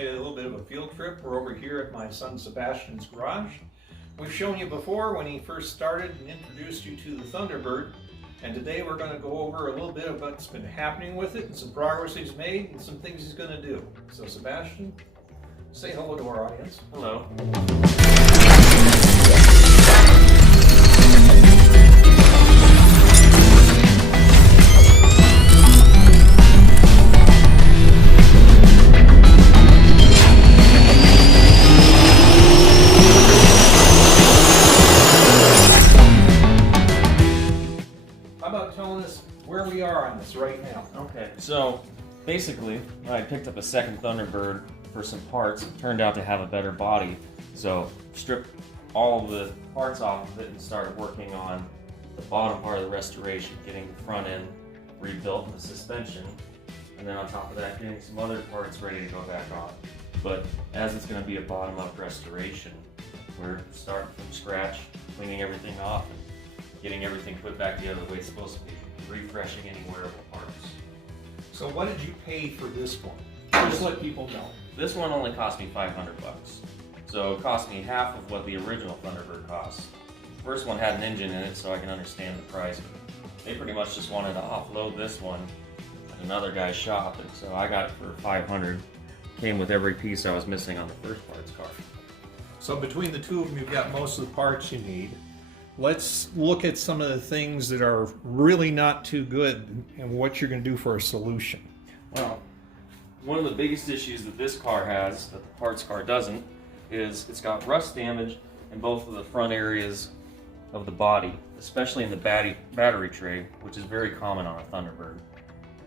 made a little bit of a field trip. We're over here at my son Sebastian's garage. We've shown you before when he first started and introduced you to the Thunderbird. And today we're going to go over a little bit of what's been happening with it and some progress he's made and some things he's going to do. So Sebastian, say hello to our audience. Hello. Where we are on this right now. Okay, so basically I picked up a second Thunderbird for some parts. It turned out to have a better body, so stripped all the parts off of it and started working on the bottom part of the restoration, getting the front end rebuilt and the suspension, and then on top of that getting some other parts ready to go back on. But as it's going to be a bottom-up restoration, we're starting from scratch, cleaning everything off and getting everything put back together the way it's supposed to be. Refreshing any wearable parts. So what did you pay for this one? Just let people know. This one only cost me $500. So it cost me half of what the original Thunderbird cost. The first one had an engine in it, so I can understand the price. They pretty much just wanted to offload this one at another guy's shop, and so I got it for $500. Came with every piece I was missing on the first parts car. So between the two of them, you've got most of the parts you need. Let's look at some of the things that are really not too good and what you're going to do for a solution. Well, one of the biggest issues that this car has, that the parts car doesn't, is it's got rust damage in both of the front areas of the body, especially in the battery tray, which is very common on a Thunderbird,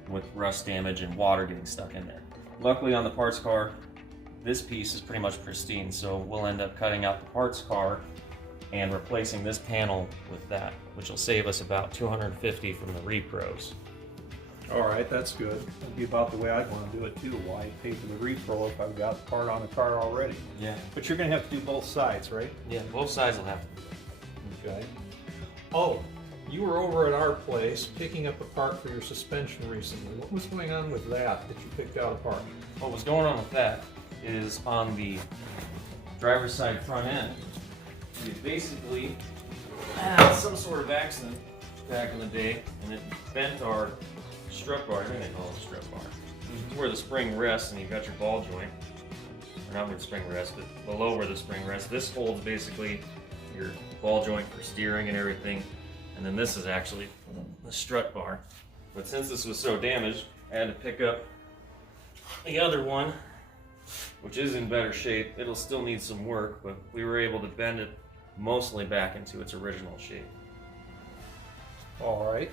with rust damage and water getting stuck in there. Luckily on the parts car, this piece is pretty much pristine, so we'll end up cutting out the parts car and replacing this panel with that, which will save us about $250 from the repros. All right, that's good. That'd be about the way I'd want to do it too. Why pay for the repro if I've got the part on the car already? Yeah. But you're going to have to do both sides, right? Yeah, both sides will have to do it. Okay. Oh, you were over at our place picking up a part for your suspension recently. What was going on with that you picked out apart? What was going on with that is on the driver's side front end, we basically had some sort of accident back in the day, and it bent our strut bar. I think they call it a strut bar. It's where the spring rests, and you've got your ball joint, or not where the spring rests, but below where the spring rests. This holds basically your ball joint for steering and everything, and then this is actually the strut bar. But since this was so damaged, I had to pick up the other one, which is in better shape. It'll still need some work, but we were able to bend it mostly back into its original shape. All right.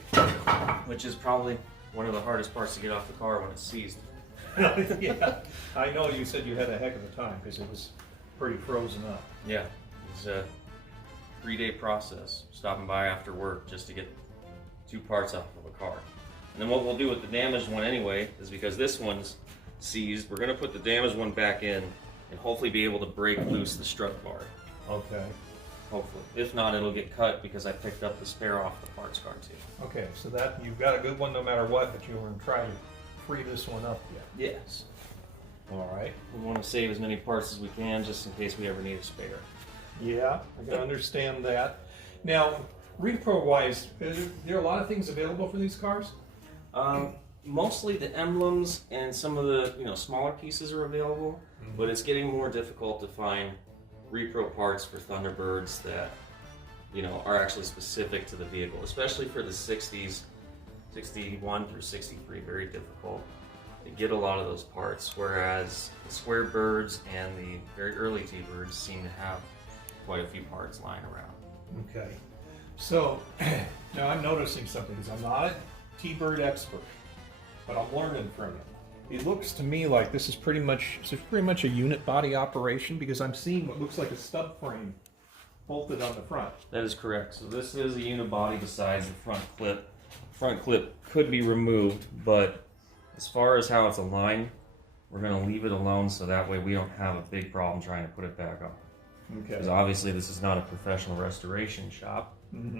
Which is probably one of the hardest parts to get off the car when it's seized. Yeah, I know you said you had a heck of a time because it was pretty frozen up. Yeah, it was a 3-day process, stopping by after work just to get 2 parts off of a car. And then what we'll do with the damaged one anyway is, because this one's seized, we're going to put the damaged one back in and hopefully be able to break loose the strut bar. Okay. Hopefully. If not, it'll get cut because I picked up the spare off the parts car too. Okay, so that you've got a good one no matter what, but you were going to try to free this one up yet. Yes. All right. We want to save as many parts as we can just in case we ever need a spare. Yeah, I can understand that. Now, repro-wise, are there a lot of things available for these cars? Mostly the emblems and some of the smaller pieces are available, but it's getting more difficult to find repro parts for Thunderbirds that are actually specific to the vehicle, especially for the 60s, 61 through 63, very difficult to get a lot of those parts, whereas the square birds and the very early T-birds seem to have quite a few parts lying around. Okay, so now I'm noticing something because I'm not a T-bird expert, but I'm learning from it. It looks to me like this is pretty much a unit body operation because I'm seeing what looks like a stub frame bolted on the front. That is correct. So this is a unibody besides the front clip. Front clip could be removed, but as far as how it's aligned, we're going to leave it alone so that way we don't have a big problem trying to put it back on. Okay. Because obviously this is not a professional restoration shop.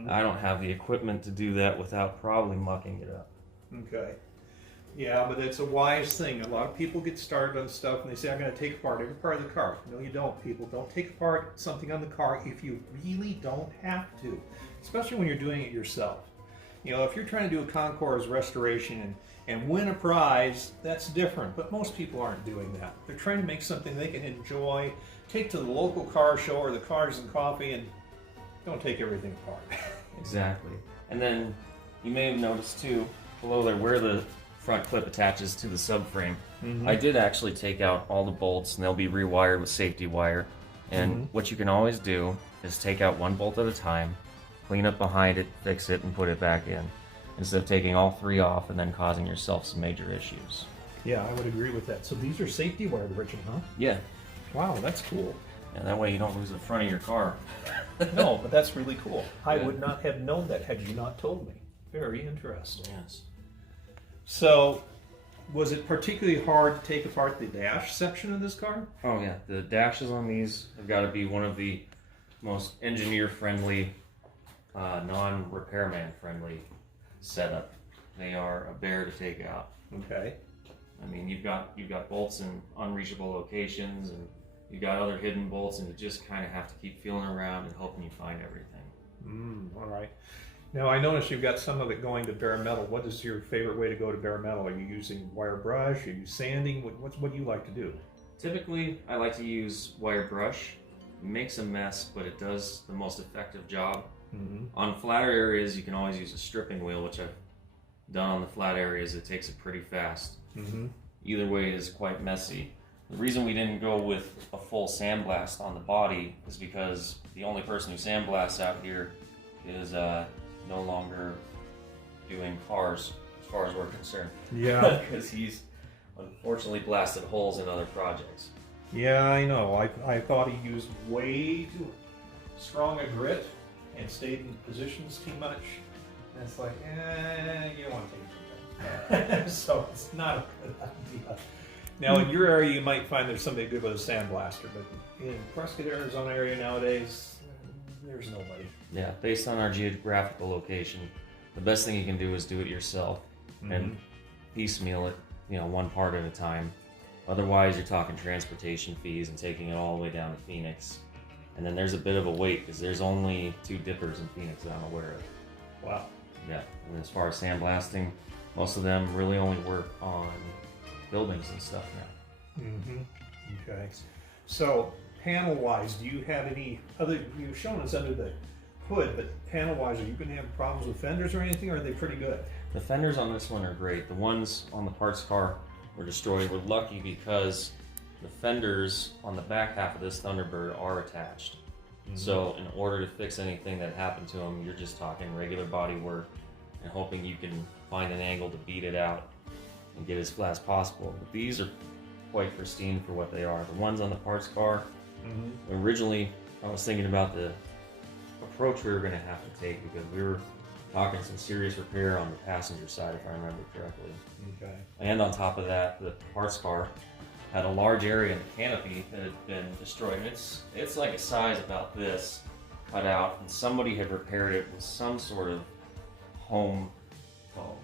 I don't have the equipment to do that without probably mucking it up. Okay. Yeah, but it's a wise thing. A lot of people get started on stuff and they say, I'm going to take apart every part of the car. No, you don't, people. Don't take apart something on the car if you really don't have to, especially when you're doing it yourself. You know, if you're trying to do a concours restoration and win a prize, that's different, but most people aren't doing that. They're trying to make something they can enjoy, take to the local car show or the Cars and Coffee, and don't take everything apart. Exactly. And then you may have noticed too, below there where the front clip attaches to the subframe, I did actually take out all the bolts and they'll be rewired with safety wire. And what you can always do is take out one bolt at a time, clean up behind it, fix it, and put it back in, instead of taking all three off and then causing yourself some major issues. Yeah, I would agree with that. So these are safety wired, Richard, huh? Yeah. Wow, that's cool. And that way you don't lose the front of your car. No, but that's really cool. I Yeah. would not have known that had you not told me. Very interesting. Yes. So, was it particularly hard to take apart the dash section of this car? Oh yeah, the dashes on these have got to be one of the most engineer-friendly, non-repairman-friendly setup. They are a bear to take out. Okay. I mean, you've got bolts in unreachable locations, and you've got other hidden bolts, and you just kind of have to keep feeling around and hoping you find everything. All right. Now, I noticed you've got some of it going to bare metal. What is your favorite way to go to bare metal? Are you using wire brush? Are you sanding? What do you like to do? Typically, I like to use wire brush. It makes a mess, but it does the most effective job. On flatter areas, you can always use a stripping wheel, which I've done on the flat areas. It takes it pretty fast. Either way is quite messy. The reason we didn't go with a full sandblast on the body is because the only person who sandblasts out here is no longer doing cars, as far as we're concerned. Yeah. Because he's unfortunately blasted holes in other projects. Yeah, I know. I thought he used way too strong a grit and stayed in positions too much. And it's like, you don't want to take it. So it's not a good idea. Now, in your area, you might find there's somebody good with a sandblaster, but in Prescott, Arizona area nowadays, there's nobody. Yeah, based on our geographical location, the best thing you can do is do it yourself and piecemeal it, one part at a time. Otherwise, you're talking transportation fees and taking it all the way down to Phoenix. And then there's a bit of a wait because there's only 2 dippers in Phoenix that I'm aware of. Wow. Yeah, and as far as sandblasting, most of them really only work on buildings and stuff now. Okay. So, panel-wise, do you have any other? You've shown us under the hood, but panel-wise, are you going to have problems with fenders or anything, or are they pretty good? The fenders on this one are great. The ones on the parts car were destroyed. We're lucky because the fenders on the back half of this Thunderbird are attached. So in order to fix anything that happened to them, you're just talking regular body work and hoping you can find an angle to beat it out and get as flat as possible. But these are quite pristine for what they are. The ones on the parts car, originally I was thinking about the approach we were going to have to take because we were talking some serious repair on the passenger side, if I remember correctly. Okay. And on top of that, the parts car had a large area in the canopy that had been destroyed. And it's like a size about this, cut out, and somebody had repaired it with some sort of home foam.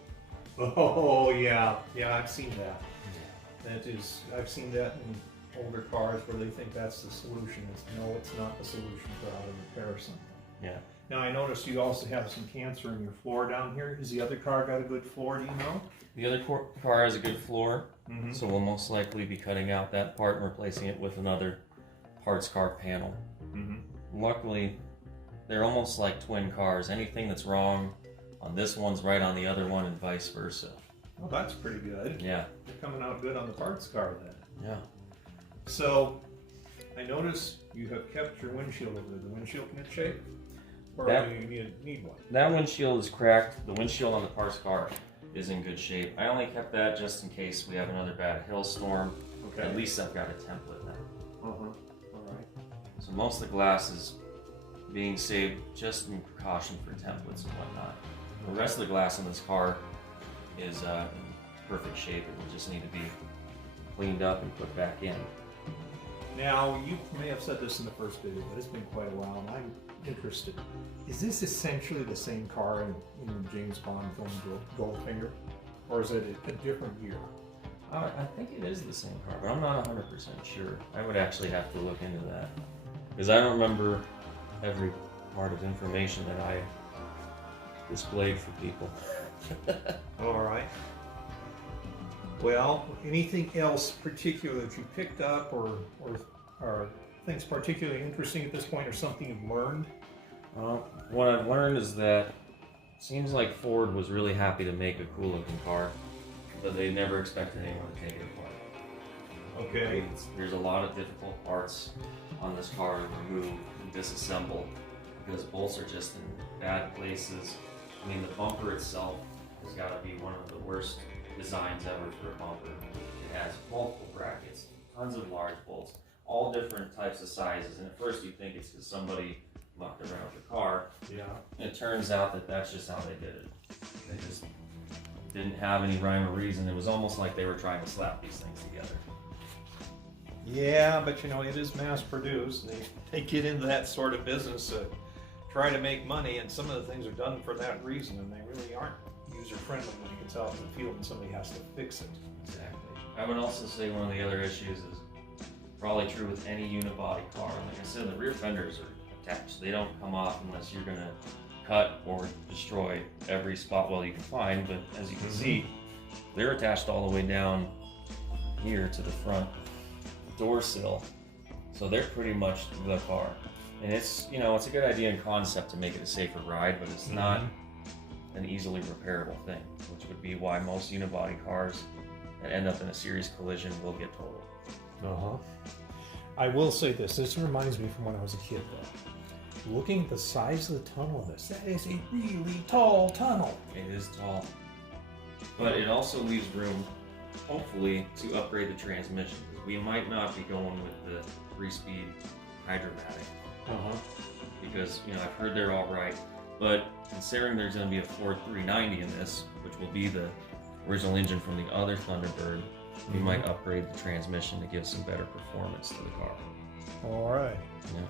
Oh yeah, I've seen that. I've seen that in older cars where they think that's the solution. It's not the solution for how to repair something. Yeah. Now I noticed you also have some cancer in your floor down here. Has the other car got a good floor? Do you know? The other car has a good floor, so we'll most likely be cutting out that part and replacing it with another parts car panel. Luckily, they're almost like twin cars. Anything that's wrong on this one's right on the other one and vice versa. Well, that's pretty good. Yeah. You're coming out good on the parts car then. Yeah. So, I notice you have kept your windshield over there. The windshield in good shape? Or That- do you need one? That windshield is cracked. The windshield on the parts car is in good shape. I only kept that just in case we have another bad hailstorm. Okay. At least I've got a template now. All right. So most of the glass is being saved just in precaution for templates and whatnot. The rest of the glass on this car is in perfect shape. It will just need to be cleaned up and put back in. Now, you may have said this in the first video, but it's been quite a while, and I'm interested. Is this essentially the same car in James Bond film Goldfinger? or is it a different year? I think it is the same car, but I'm not 100% sure. I would actually have to look into that. Because I don't remember every part of information that I displayed for people. All right. Well, anything else particular that you picked up or things particularly interesting at this point, or something you've learned? What I've learned is that it seems like Ford was really happy to make a cool looking car, but they never expected anyone to take it apart. Okay. There's a lot of difficult parts on this car to remove and disassemble because bolts are just in bad places. I mean, the bumper itself has got to be one of the worst designs ever for a bumper. It has multiple brackets, tons of large bolts, all different types of sizes, and at first you think it's because somebody mucked around with the car. Yeah. And it turns out that that's just how they did it. They just didn't have any rhyme or reason. It was almost like they were trying to slap these things together. Yeah, but you know, it is mass produced. They get into that sort of business to try to make money, and some of the things are done for that reason, and they really aren't user friendly when you can tell from the field and somebody has to fix it. Exactly. I would also say one of the other issues is probably true with any unibody car. Like I said, the rear fenders are attached. They don't come off unless you're going to cut or destroy every spot well you can find, but as you can see, they're attached all the way down here to the front door sill. So they're pretty much the car. And it's, you know, it's a good idea in concept to make it a safer ride, but it's not an easily repairable thing, which would be why most unibody cars that end up in a serious collision will get totaled. I will say this reminds me from when I was a kid though. Looking at the size of the tunnel of this, that is a really tall tunnel. It is tall. But it also leaves room, hopefully, to upgrade the transmission. We might not be going with the 3-speed hydromatic. Because, you know, I've heard they're all right. But considering there's going to be a Ford 390 in this, which will be the original engine from the other Thunderbird, we might upgrade the transmission to give some better performance to the car. All right. Yeah.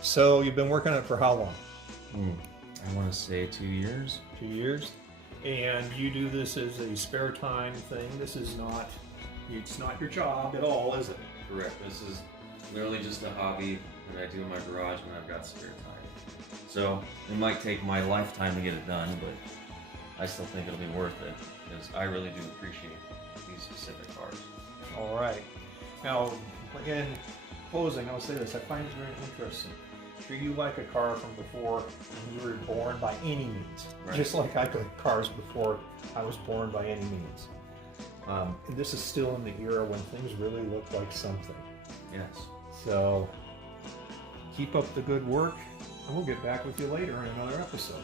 So you've been working on it for how long? I want to say 2 years. 2 years? And you do this as a spare time thing? This is not, it's not your job at all, is it? Correct. This is literally just a hobby that I do in my garage when I've got spare time. So it might take my lifetime to get it done, but I still think it'll be worth it because I really do appreciate these specific cars. All right. Now, in closing, I'll say this. I find it very interesting. Treat you like a car from before you were born by any means. Right. Just like I got cars before I was born by any means. And this is still in the era when things really look like something. Yes. So keep up the good work, and we'll get back with you later in another episode.